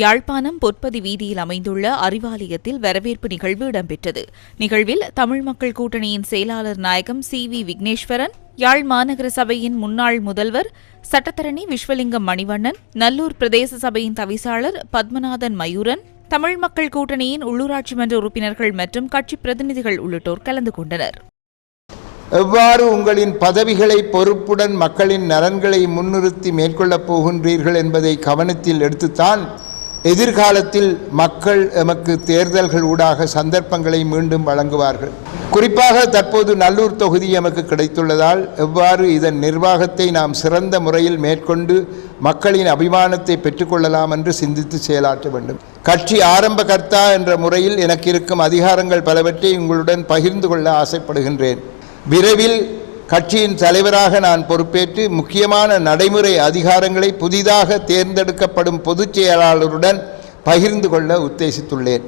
யாழ்ப்பாணம் பொற்பதி வீதியில் அமைந்துள்ள அறிவாலயத்தில் வரவேற்பு நிகழ்வு இடம்பெற்றது. நிகழ்வில் தமிழ் மக்கள் கூட்டணியின் செயலாளர் நாயகம் சி வி விக்னேஸ்வரன் யாழ் மாநகர சபையின் முன்னாள் முதல்வர் சட்டத்தரணி விஸ்வலிங்கம் மணிவண்ணன் நல்லூர் பிரதேச சபையின் தவிசாளர் பத்மநாதன் மயூரன் தமிழ் மக்கள் கூட்டணியின் உள்ளூராட்சி மன்ற உறுப்பினர்கள் மற்றும் கட்சி பிரதிநிதிகள் உள்ளிட்டோர் கலந்து கொண்டனர். எவ்வாறு உங்களின் பதவிகளை பொறுப்புடன் மக்களின் நலன்களை முன்னிறுத்தி மேற்கொள்ளப் போகின்றீர்கள் என்பதை கவனத்தில் எடுத்துத்தான் எதிர்காலத்தில் மக்கள் எமக்கு தேர்தல்கள் ஊடாக சந்தர்ப்பங்களை மீண்டும் வழங்குவார்கள். குறிப்பாக தற்போது நல்லூர் தொகுதி எமக்கு கிடைத்துள்ளதால் எவ்வாறு இதன் நிர்வாகத்தை நாம் சிறந்த முறையில் மேற்கொண்டு மக்களின் அபிமானத்தை பெற்றுக்கொள்ளலாம் என்று சிந்தித்து செயலாற்ற வேண்டும். கட்சி ஆரம்ப கர்த்தா என்ற முறையில் எனக்கு இருக்கும் அதிகாரங்கள் பலவற்றை உங்களுடன் பகிர்ந்து கொள்ள ஆசைப்படுகின்றேன். விரைவில் கட்சியின் தலைவராக நான் பொறுப்பேற்று முக்கியமான நடைமுறை அதிகாரங்களை புதிதாக தேர்ந்தெடுக்கப்படும் பொதுச் செயலாளருடன் பகிர்ந்து கொள்ள உத்தேசித்துள்ளேன்.